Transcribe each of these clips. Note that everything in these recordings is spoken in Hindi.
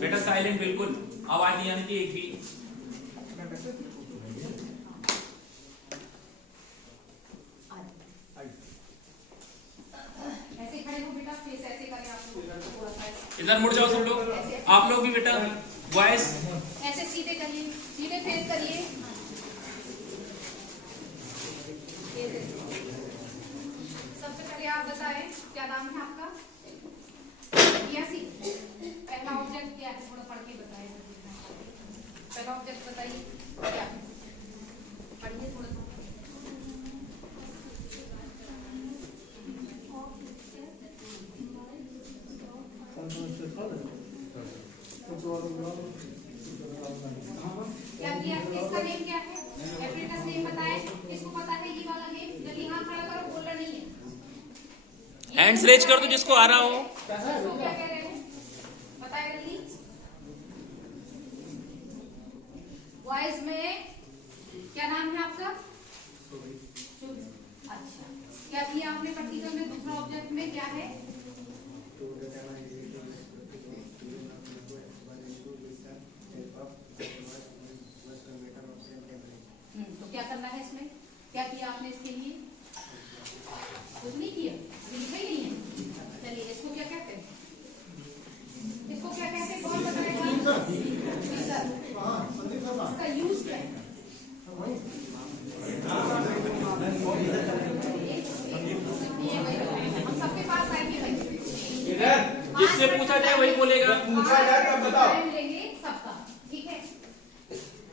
बेटा साइलेंट बिल्कुल, आवाज नहीं आनी चाहिए एक भी। ऐसे खड़े हो बेटा, फेस ऐसे करें आप लोग, थोड़ा सा इधर मुड़ जाओ सब लोग, आप लोग भी बेटा वॉइस ऐसे सीधे करिए, सीधे फेस करिए। सबसे पहले आप बताएं क्या नाम है आपका? पहला ऑब्जेक्ट क्या है, थोड़ा पढ़ के बताएं। पहला ऑब्जेक्ट बताइए क्या, पढ़िए थोड़ा सा। क्या किया, इसका नेम क्या है? एप्रिकस नेम बताएं, इसको पता है ये वाला नेम? जल्दी हाथ खड़ा करो, बोलना नहीं है। हैंड्स रेज कर दो जिसको आ रहा हो। इसको क्या कह रहे हैं बताएं जल्दी। वॉइस में क्या नाम है आपका? अच्छा, क्या किया आपने प्रैक्टिकल में? दूसरा ऑब्जेक्ट में क्या है? तो क्या करना है इसमें? क्या किया आपने इसके लिए? कुछ नहीं किया, लिखा ही नहीं है। चलिए, इसको क्या कहते हैं? इसको क्या कहते हैं, कौन बताएगा? इसका यूज क्या है? हम सबके पास आएंगे भाई, जिससे पूछा जाए वही बोलेगा। पूछा जाए तब बताओ। मिलेंगे सबका, ठीक है।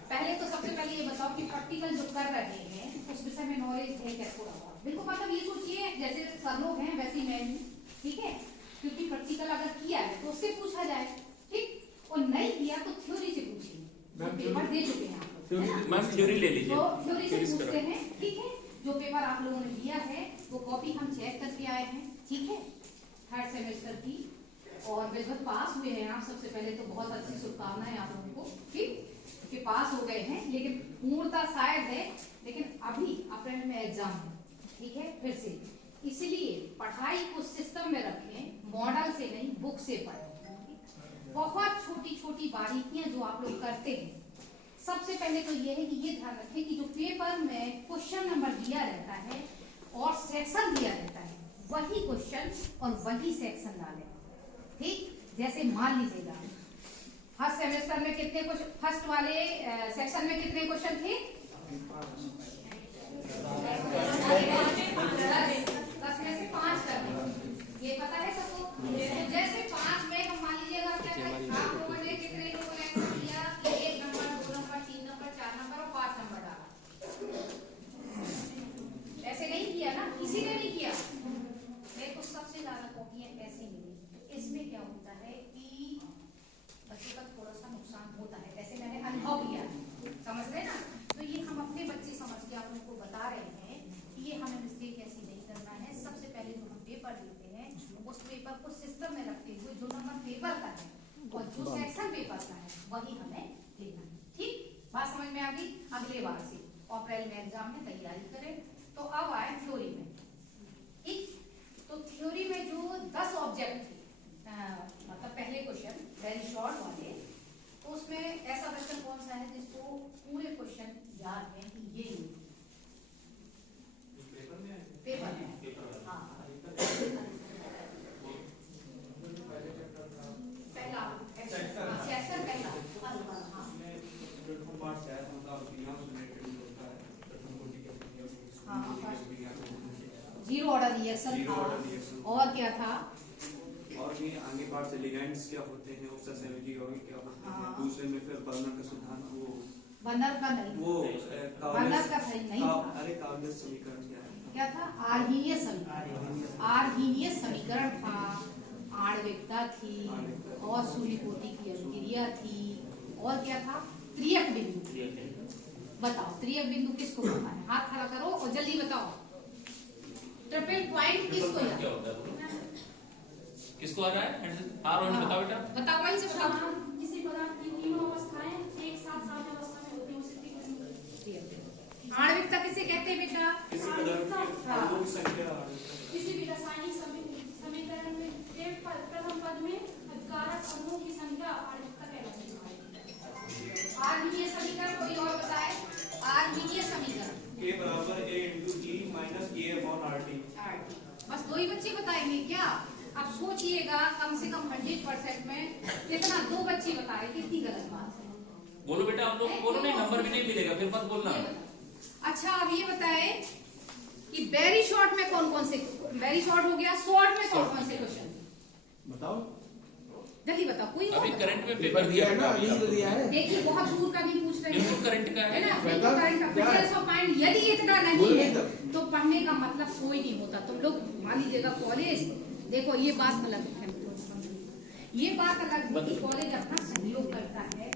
पहले तो सबसे पहले ये बताओ कि प्रैक्टिकल जो कर रहे हैं उस विषय में नॉलेज है क्या थोड़ा बहुत? बिल्कुल, मतलब ये सोचिए जैसे सब लोग हैं वैसे मैं हूँ, ठीक है। क्योंकि प्रैक्टिकल अगर किया है तो उससे पूछा जाए, ठीक, और नहीं किया तो थ्योरी से पूछिए। पेपर दे चुके हैं आप लोग, मैम थ्योरी ले लीजिए, तो थ्योरी से पूछते हैं, ठीक है। जो पेपर आप लोगों ने दिया है वो कॉपी हम चेक करके आए हैं, ठीक है, थर्ड सेमेस्टर की, और बिल्कुल पास हुए हैं आप। सबसे पहले तो बहुत अच्छी शुभकामनाएं आप लोगों को, ठीक, कि पास हो गए हैं। लेकिन पूर्णता शायद है, लेकिन अभी अप्रैल में एग्जाम है, ठीक है, फिर से। इसलिए पढ़ाई को सिस्टम में रखें, मॉडल से नहीं, बुक से पढ़ें। बहुत छोटी छोटी बारीकियां जो आप लोग करते हैं, सबसे पहले तो ये है कि ये ध्यान रखें कि जो पेपर में क्वेश्चन नंबर दिया रहता है और सेक्शन दिया रहता है, वही क्वेश्चन और वही सेक्शन डालें, ठीक। जैसे मान लीजिएगा फर्स्ट सेमेस्टर में कितने क्वेश्चन, फर्स्ट वाले सेक्शन में कितने क्वेश्चन थे? 10 में से 5 करने, ये पता है सबको। जैसे 5 में हम मान लीजिएगा आप लोगों ने कितने लोगों ने आंसर दिया कि 1 नंबर, 2 नंबर, 3 नंबर, 4 नंबर और 5 नंबर डाला। ऐसे नहीं किया ना, किसी ने नहीं किया। मेरे को सबसे ज्यादा कॉपियां ऐसी मिली। इसमें क्या होता है कि बच्चों का थोड़ा सा नुकसान होता है, ऐसे मैंने अनुभव किया, समझ रहे ना। तो ये हम अपने बच्चे समझ के आप लोगों को बता रहे हैं कि ये हमें मिस्टेक ऐसी नहीं करना है। सबसे पहले जो हम पेपर देते हैं उस पेपर को सिस्टम में रखते हुए जो नंबर पेपर का है और जो सेक्शन पेपर का है वही हमें लेना है, ठीक। बात समझ में आ गई? अगले बार से अप्रैल में एग्जाम में तैयारी करें। तो अब आए थ्योरी में, ठीक। तो थ्योरी में जो 10 ऑब्जेक्ट थे, मतलब पहले क्वेश्चन वेरी शॉर्ट वाले, तो उसमें ऐसा क्वेश्चन कौन सा है जिसको पूरे क्वेश्चन याद है कि ये पेपर में, हाँ, पहला सेक्शन पहला, जीरो ऑर्डर रिएक्शन था, और क्या था? और भी आगे पार्ट से लिगेंड्स क्या होते हैं, ऑक्सीडेटिव यौगिक क्या होते हैं। दूसरे में फिर बर्नर का सिद्धांत, वो बर्नर का नहीं, वो बर्नर का सही नहीं था। अरे काव्य समीकरण क्या था? आर्हीनीय समीकरण, आर्हीनीय समीकरण था, आणविकता थी, और सूर्यकोटि की अभिक्रिया थी, और क्या था? त्रियक बिंदु। बताओ त्रियक बिंदु किसको पता है? हाथ खड़ा करो और जल्दी बताओ। ट्रिपल पॉइंट किसको याद है? किसको आ रहा है? हाँ रोहिणी बताओ बेटा। बताओ, वहीं से बताओ। किसी पदार्थ की तीनों अवस्थाएं एक साथ साथ अवस्था में होती हैं, उसे त्रिकोणीय। आणविकता किसे कहते हैं बेटा? किसी भी रासायनिक समीकरण में प्रथम पद में कारक अणुओं की संख्या आणविकता आरटी। बस 2 ही बच्चे बताएंगे क्या? अब सोचिएगा कम से कम 100% में कितना 2 बच्चे बता रहे, कितनी गलत बात है। बोलो बेटा, आप लोग बोलो, नहीं नंबर भी नहीं मिलेगा, फिर मत बोलना। अच्छा अब ये बताए कि वेरी शॉर्ट में कौन कौन से, वेरी शॉर्ट हो गया, शॉर्ट में कौन कौन से क्वेश्चन बताओ, जल्दी बताओ। कोई अभी होगा? करंट में पेपर पेपर दिया है ना, दिया यही तो दिया है। देखिए बहुत दूर का भी पूछ रहे हैं, बिल्कुल करंट का है है। ना, बिल्कुल करंट का। क्या है? फिटनेस ऑफ माइंड यदि इतना नहीं बोलो है नहीं तो पढ़ने का मतलब कोई नहीं होता। तुम लोग मान लीजिएगा कॉलेज, देखो ये बात अलग है, ये बात अलग है कि कॉलेज अपना सहयोग करता है,